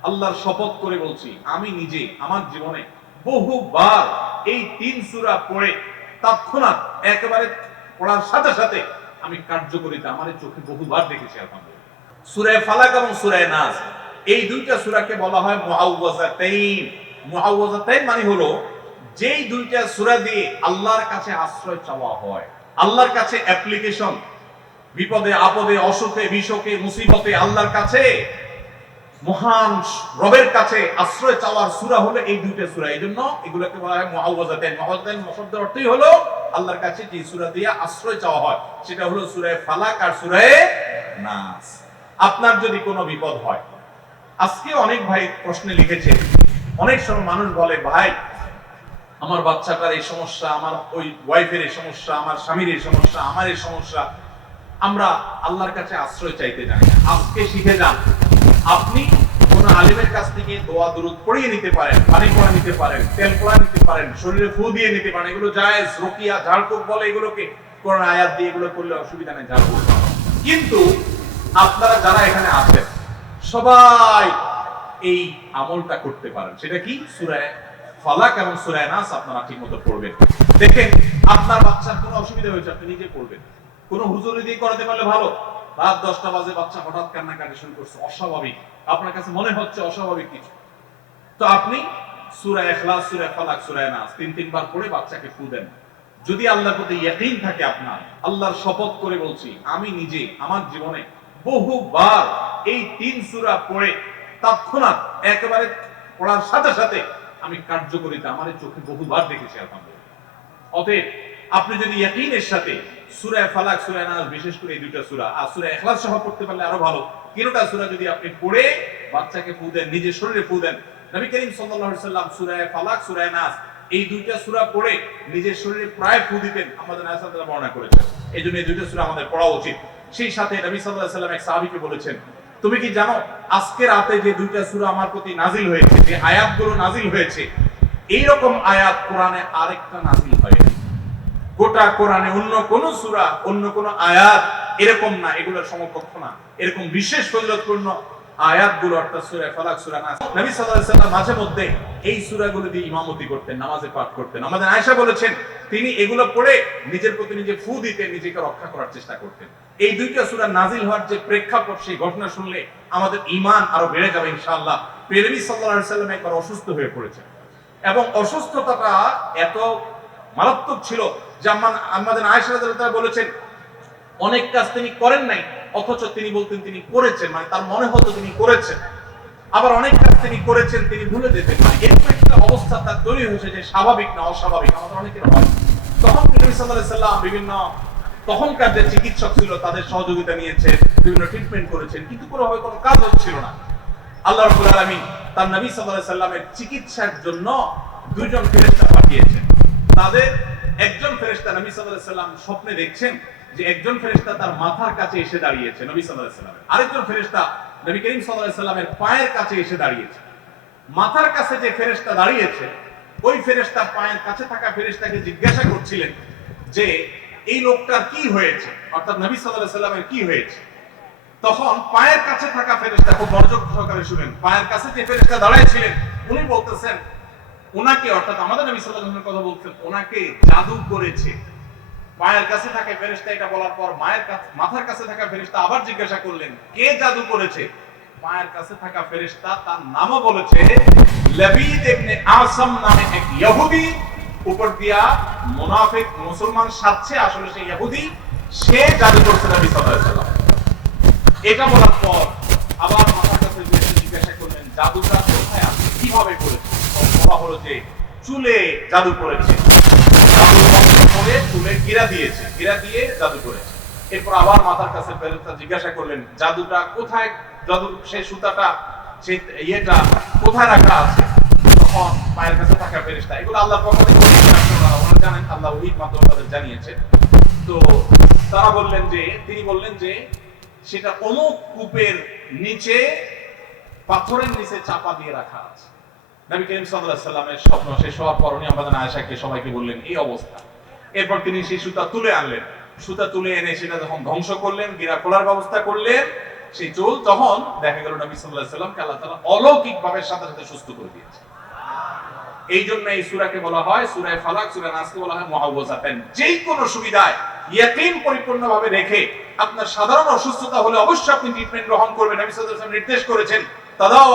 আল্লাহর শপথ করে বলছি, আমি নিজে, আমার জীবনে বহুবার এই তিন সূরা পড়ে তৎক্ষণাৎ একেবারে পড়ার সাথে সাথে আমি কার্যকরিতা আমার চোখে বহুবার দেখেছি আলহামদুলিল্লাহ। সূরায়ে ফালাক এবং সূরায়ে নাস, এই দুইটা সূরাকে বলা হয় মুআউযাতাইন মুআউযাতাইন মানে হলো, যেই দুইটা সুরা দিয়ে আল্লাহর কাছে আশ্রয় চাওয়া হয়, আল্লাহর কাছে অ্যাপ্লিকেশন বিপদে, আপদে, অসুখে বিশোকে মুসিবতে আল্লাহর কাছে মহান রবের কাছে আশ্রয় চাওয়ার সুরা হলো এই দুইটা সূরা। এই জন্য এগুলোকে বলা হয় মুআউযাতাইন মুআউযাতাইন শব্দের অর্থই হলো আল্লাহর কাছে যে সূরা দিয়ে আশ্রয় চাওয়া হয়, সেটা হলো সূরা ফালাক আর সূরা নাস। আপনার যদি কোনো বিপদ হয়, আজকে অনেক ভাই প্রশ্নে লিখেছে, অনেক সময় মানুষ বলে, ভাই, আমার বাচ্চাটার এই সমস্যা, আমার ওই ওয়াইফের এই সমস্যা, আমার স্বামীর এই সমস্যা, আমার এই সমস্যা, আমরা আল্লাহর কাছে আশ্রয় চাইতে জানি আজকে শিখে যান আপনি কোন আলিমের কাছ থেকে দোয়া, দুরুদ পড়িয়ে নিতে পারেন, পানি পড়া নিতে পারেন, তেল পড়া নিতে পারেন, শরীরে ফু দিয়ে নিতে পারেন, এগুলো জায়েজ, রকিয়া, ঝাড়ফুঁক বলে এগুলোকে কোরআন আয়াত দিয়ে এগুলো করলে অসুবিধা নেই, ঝাড়ফুঁক। কিন্তু আপনারা যারা এখানে আছেন, সবাই এই আমলটা করতে পারেন। সেটা কি? সুরায় ফালাক এবং সুরায় নাস আপনারা ঠিক মতো পড়বেন। দেখেন, আপনার বাচ্চার কোনো অসুবিধা হয়েছে, আপনি নিজে পড়বেন। কোনো হুজুরি দিয়ে করাতে পারলে ভালো। রাত দশটা বাজে বাচ্চা হঠাৎ কান্নাকাটি শুরু করছে, অস্বাভাবিক। আপনার কাছে মনে হচ্ছে অস্বাভাবিক কিছু। তো আপনি সূরা নাস তিন, তিনবার পড়ে বাচ্চাকে ফু দেন। যদি আল্লাহর প্রতি ইয়াকিন থাকে আপনার, আল্লাহর শপথ করে বলছি, আমি নিজে, আমার জীবনে বহুবার এই তিন সূরা পড়ে তৎক্ষণাৎ একেবারে পড়ার সাথে সাথে আমি কার্যকরিতা আমার চোখে বহুবার দেখেছি আলহামদুলিল্লাহ। অতএব আপনি যদি ইয়াকিনের সাথে সূরা ফালাক নাস, বিশেষ করে এই দুইটা সূরা। আর সূরা ইখলাস সহ পড়তে পারলে আরও ভালো। তিনটা সূরা যদি আপনি পড়ে বাচ্চাকে ফু দেন, নিজের শরীরে ফু দেন, নবী করিম সাল্লাল্লাহু আলাইহি সাল্লাম ফালাক নাস, এই পড়ে নিজের শরীরে প্রায় ফু আমাদের রাদিয়াল্লাহু বর্ণনা এই জন্য এই আমাদের পড়া উচিত। সেই সাথে নবী সাল্লাল্লাহু আলাইহি সাল্লাম এক বলেছেন, তুমি কি জানো, আজকে রাতে যে দুইটা সূরা আমার প্রতি নাজিল হয়েছে, যে আয়াতগুলো নাজিল হয়েছে, এইরকম আয়াত কোরআনে আরেকটা নাজিল হয়নি গোটা কোরআনে অন্য কোন সুরা, অন্য কোন আয়াত এরকম না এগুলোর সমকক্ষ না। এরকম বিশেষ ফজিলতপূর্ণ আয়াতগুলো, অর্থাৎ ফালাক নবী সাল্লাল্লাহু আলাইহি মাঝে মধ্যে এই দিয়ে ইমামতি করতেন, নামাজে পাঠ করতেন। আমাদের আয়েশা বলেছেন, তিনি এগুলো পড়ে নিজের প্রতি নিজে ফু দিতেন নিজেকে রক্ষা করার চেষ্টা করতেন। এই দুইটা সূরা নাজিল হওয়ার যে প্রেক্ষাপট, সেই ঘটনা শুনলে আমাদের ঈমান আরও বেড়ে যাবে ইনশাআল্লাহ। প্রেরবী সাল্লাল্লাহু সাল্লাম একবার অসুস্থ হয়ে পড়েছেন। এবং অসুস্থতাটা এত মারাত্মক ছিল যে আমাদের বলেছেন, অনেক কাজ তিনি করেন নাই, অথচ তিনি বলতেন তিনি করেছেন মানে তার মনে হতো তিনি করেছেন। আবার অনেক কাজ তিনি করেছেন, তিনি ভুলে মানে এরকম একটা অবস্থা তার তৈরি হয়েছে যে স্বাভাবিক না অস্বাভাবিক, আমাদের অনেকের হয়। তখন নবী বিভিন্ন তখনকার যে চিকিৎসক ছিল, তাদের সহযোগিতা নিয়েছে বিভিন্ন ট্রিটমেন্ট করেছেন, কিন্তু কোনো কাজ হচ্ছিল না। আল্লাহ রাব্বুল তার নবী সাল্লামের চিকিৎসার জন্য দুইজন ফেরেশতা পাঠিয়েছেন। তাদের একজন ফেরেশতা নবী সাল্লাম স্বপ্নে দেখছেন যে একজন ফেরেশতা তার মাথার কাছে এসে দাঁড়িয়েছে নবী সাল্লামের। আরেকজন ফেরেশতা নবী করিম সাল্লামের পায়ের কাছে এসে দাঁড়িয়েছে। মাথার কাছে যে ফেরেশতা দাঁড়িয়েছে, ওই ফেরেশতা পায়ের কাছে থাকা ফেরেশতাকে জিজ্ঞাসা করছিলেন যে, এই লোকটার কি হয়েছে? অর্থাৎ নবী আলাইহি সাল্লামের কি হয়েছে? তখন পায়ের কাছে থাকা ফেরেশতা খুব মনোযোগ সহকারে শুনেন। পায়ের কাছে যে ফেরেশতা দাঁড়াইছিলেন উনি বলতেছেন ওনাকে, অর্থাৎ আমাদের নবী সাল্লাল্লাহু কথা বলছেন, ওনাকে জাদু করেছে। পায়ের কাছে থাকা ফেরেশতা এটা বলার পর মায়ের কাছে, মাথার কাছে থাকা ফেরেশতা আবার জিজ্ঞাসা করলেন, কে জাদু করেছে? পায়ের কাছে থাকা ফেরেশতা তার নামও বলেছে, লবিদ ইবনে আসম নামে এক ইহুদি উপর দিয়া মুনাফিক মুসলমান সাজছে আসলে সেই ইহুদি সে জাদু করছে নবী সাল্লাল্লাহু আলাইহি ওয়াসাল্লাম। এটা বলার পর আবার মাথার কাছে জিজ্ঞাসা করলেন, জাদুটা কোথায় আছে? কীভাবে করেছে? বলা হলো যে চুলে জাদু করেছে। চুলে গিরা দিয়েছে, গিরা দিয়ে জাদু করেছে। এরপর আবার মাথার কাছে জিজ্ঞাসা করলেন, জাদুটা কোথায়? সেই সুতাটা ইয়েটা কোথায় রাখা আছে? তখন পায়ের কাছে থাকা এগুলো ওনারা জানেন, আল্লাহ ওহির মাধ্যমে তাদের জানিয়েছে। তো তারা বললেন যে, তিনি বললেন যে, সেটা অমুক কূপের নিচে, পাথরের নিচে চাপা দিয়ে রাখা আছে। নবী করিম আলাইহি সাল্লামের স্বপ্ন শেষ হওয়ার পর উনি আমাদের আয়েশাকে সবাইকে বললেন, এই অবস্থা। এরপর তিনি সেই সুতা তুলে আনলেন। সুতা তুলে এনে সেটা যখন ধ্বংস করলেন, গিরা খোলার ব্যবস্থা করলেন, সেই চুল তখন দেখা গেল নবী আলাইহি সাল্লামকে আল্লাহ তাআলা অলৌকিক ভাবে সাথে সাথে সুস্থ করে দিয়েছে। এই জন্য এই সূরাকে বলা হয় সূরা ফালাক সূরা নাসকে বলা হয় মুআউযাতান যেই কোনো সুবিধায় ইয়াকিন পরিপূর্ণভাবে রেখে আপনার সাধারণ অসুস্থতা হলে অবশ্যই আপনি ট্রিটমেন্ট গ্রহণ করবেন। নবী নির্দেশ করেছেন, তাদাও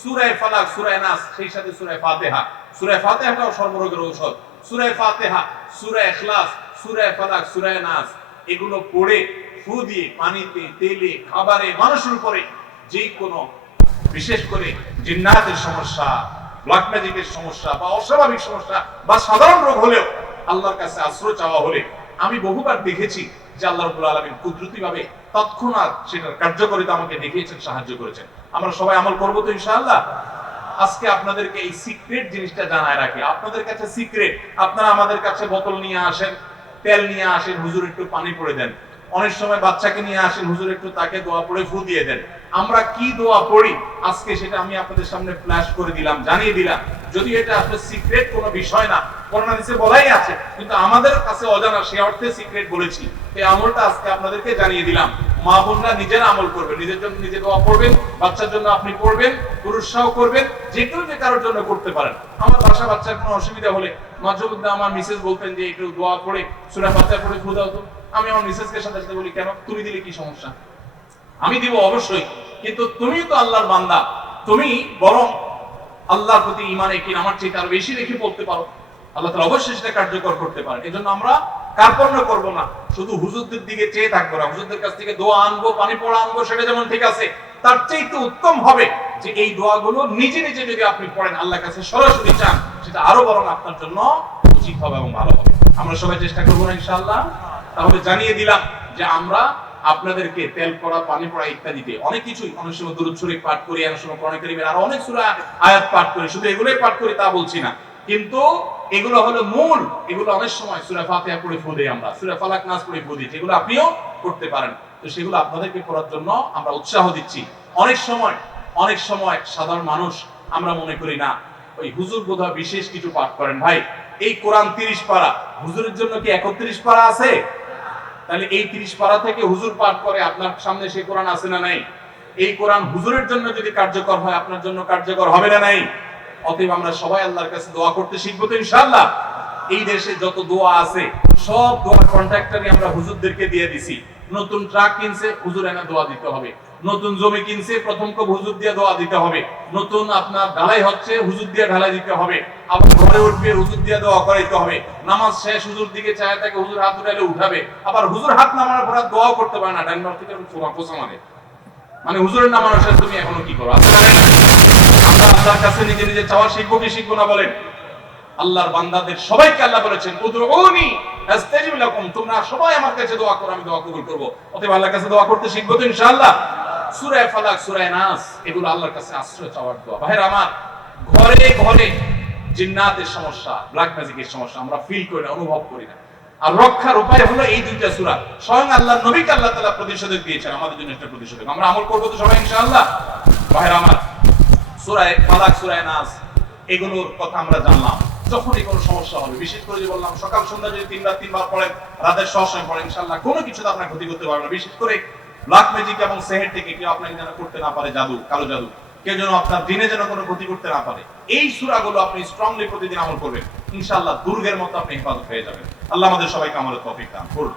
সূরায়ে ফালাক সূরায়ে নাস, সেই সাথে সূরায়ে ফাতিহা। সূরায়ে ফাতিহাটাও সর্বরোগের ঔষধ। সূরায়ে ফাতিহা সূরায়ে ইখলাস সূরায়ে ফালাক সূরায়ে নাস, এগুলো পড়ে, ফু দিয়ে পানিতে, তেলে, খাবারে, মানুষের উপরে যে কোনো, বিশেষ করে জিন্নাতের সমস্যা ব্ল্যাক ম্যাজিকের সমস্যা বা অস্বাভাবিক সমস্যা বা সাধারণ রোগ হলেও আল্লাহর কাছে আশ্রয় চাওয়া হলে, আমি বহুবার দেখেছি যে আল্লাহ রাব্বুল আলামিন কুদরতিভাবে তৎক্ষণাৎ সেটার কার্যকরিতা আমাকে দেখিয়েছেন, সাহায্য করেছেন। আমরা সবাই আমল করব তো ইনশাআল্লাহ? আজকে আপনাদেরকে এই সিক্রেট জিনিসটা জানায় রাখি। আপনাদের কাছে সিক্রেট আপনারা আমাদের কাছে বোতল নিয়ে আসেন, তেল নিয়ে আসেন, হুজুর একটু পানি পড়ে দেন। অনেক সময় বাচ্চাকে নিয়ে আসেন, হুজুর একটু তাকে দোয়া পড়ে ফু দিয়ে দেন। আমরা কি দোয়া পড়ি? আজকে সেটা আমি আপনাদের সামনে ফ্ল্যাশ করে দিলাম, জানিয়ে দিলাম। যদি এটা আসলে সিক্রেট কোনো বিষয় না করোনা দিছে বলাই আছে, কিন্তু আমাদের কাছে অজানা, সে অর্থে সিক্রেট বলেছি। এই আমলটা আজকে আপনাদেরকে জানিয়ে দিলাম। মা বোনরা নিজেরা আমল করবেন, নিজের জন্য নিজে দোয়া পড়বেন, বাচ্চার জন্য আপনি পড়বেন, পুরুষরাও করবেন, যে কেউ যে কারোর জন্য করতে পারেন। আমার বাসা বাচ্চার কোনো অসুবিধা হলে মাঝে মধ্যে আমার মিসেস বলতেন যে, একটু দোয়া পড়ে, সুরা বাচ্চা পড়ে ফু দাও তো। আমি আমার মিসেসকে সাথে সাথে বলি, কেন? তুমি দিলে কি সমস্যা? আমি দিব অবশ্যই, কিন্তু তুমি তো আল্লাহর বান্দা। তুমি বরং আল্লাহর প্রতি ইমানে কি আমার চেয়ে আরও বেশি রেখে পড়তে পারো। আল্লাহ তাআলা অবশ্যই সেটা কার্যকর করতে পারে এজন্য আমরা কার্পণ্য করব না, শুধু হুজুরদের দিকে চেয়ে থাকব না। হুজুরদের কাছ থেকে দোয়া আনব, পানি পড়া আনব, সেটা যেমন ঠিক আছে, তার চাইতে উত্তম হবে যে এই দোয়াগুলো নিজে নিজে যদি আপনি পড়েন, আল্লাহর কাছে সরাসরি চান, সেটা আরও বরং আপনার জন্য উচিত হবে এবং ভালো হবে। আমরা সবাই চেষ্টা করব না, ইনশাআল্লাহ। তাহলে জানিয়ে দিলাম যে আমরা আপনাদেরকে তেল পড়া পানি পড়া ইত্যাদিতে অনেক কিছুই অনেক সময় দুরুদ শরীফ পাঠ করি, অনেক সময় কোরআন কারীমের আরও অনেক সূরা আয়াত পাঠ করি, শুধু এগুলোই পাঠ করি তা বলছি না। কিন্তু এগুলো হলো মূল, এগুলো অনেক সময় সূরা ফাতিহা পড়ে ফু আমরা, সূরা ফালাক নাস পড়ে ফু যেগুলো আপনিও করতে পারেন। তো সেগুলো আপনাদেরকে করার জন্য আমরা উৎসাহ দিচ্ছি। অনেক সময় অনেক সময় সাধারণ মানুষ আমরা মনে করি না, ওই হুজুর বোধহয় বিশেষ কিছু পাঠ করেন। ভাই, এই কোরআন তিরিশ পারা, হুজুরের জন্য কি একত্রিশ পারা আছে? তাহলে এই তিরিশ পারা থেকে হুজুর পাঠ করে আপনার সামনে সেই কোরআন আছে না নাই? এই কোরআন হুজুরের জন্য যদি কার্যকর হয়, আপনার জন্য কার্যকর হবে না নাই? অতএব আমরা সবাই আল্লাহর কাছে দোয়া করতে শিখব তো ইনশাআল্লাহ। এই দেশে যত দোয়া আছে, সব দোয়া কন্ট্রাক্টরই আমরা হুজুরদেরকে দিয়ে দিছি। নতুন ট্রাক কিনছে, হুজুর এনে দোয়া দিতে হবে। নতুন জমি কিনছে, প্রথম কব হুজুর দিয়ে দোয়া দিতে হবে। নতুন আপনার ঢালাই হচ্ছে, হুজুর দিয়ে ঢালাই দিতে হবে। আবার ঘরে উঠবে, হুজুর দিয়ে দোয়া করাইতে হবে। নামাজ শেষ, হুজুর দিকে চায় তাকে হুজুর হাত উঠালে উঠাবে। আবার হুজুর হাত নামানোর পর দোয়াও করতে পারে না ডাইনবার থেকে পোষা মারে। মানে হুজুরের নামানোর শেষ তুমি এখনও কি করো? আছে না আমরা আল্লাহর কাছে নিজে নিজে চাওয়া শিখব কি শিখব না বলেন? আল্লাহর বান্দাদের সবাইকে আল্লাহ বলেছেন উদউনি আস্তাজিব লাকুম, তোমরা সবাই আমার কাছে দোয়া করো, আমি দোয়া কবুল করব। অতএব আল্লাহর কাছে দোয়া করতে শিখব তো ইনশাআল্লাহ। সূরা ফালাক সূরা নাস, এগুলো আল্লাহর কাছে আশ্রয় চাওয়ার দোয়া। আমার, ঘরে ঘরে জিন্নাতের সমস্যা ব্ল্যাক ম্যাজিকের সমস্যা, আমরা ফিল করি না, অনুভব করি না। আর রক্ষার উপায় হলো এই দুইটা সূরা। স্বয়ং আল্লাহ আল্লাহ তাআলা প্রতিষেধক দিয়েছেন, আমাদের জন্য একটা প্রতিষেধক আমরা আমল করব তো সবাই, ইনশাআল্লাহ? আমার, সূরায়ে ফালাক, সূরায়ে নাস, এগুলোর কথা আমরা জানলাম। যখনই কোনো সমস্যা হবে, বিশেষ করে যে বললাম, সকাল সন্ধ্যা যদি তিনবার তিনবার পড়েন, রাতের সবসময় পড়েন, ইনশাআল্লাহ কোনো কিছুতে আপনার ক্ষতি করতে পারবে না। বিশেষ করে ব্ল্যাক ম্যাজিক এবং সেহের থেকে কেউ আপনাকে যেন করতে না পারে জাদু, কালো জাদু। কেউ যেন আপনার দিনে যেন কোনো ক্ষতি করতে না পারে। এই সুরাগুলো আপনি স্ট্রংলি প্রতিদিন আমল করবেন। ইনশাআল্লাহ দুর্গের মতো আপনি হেফাজত হয়ে যাবেন। আল্লাহ আমাদের সবাইকে আমলের তফিক দান করুন।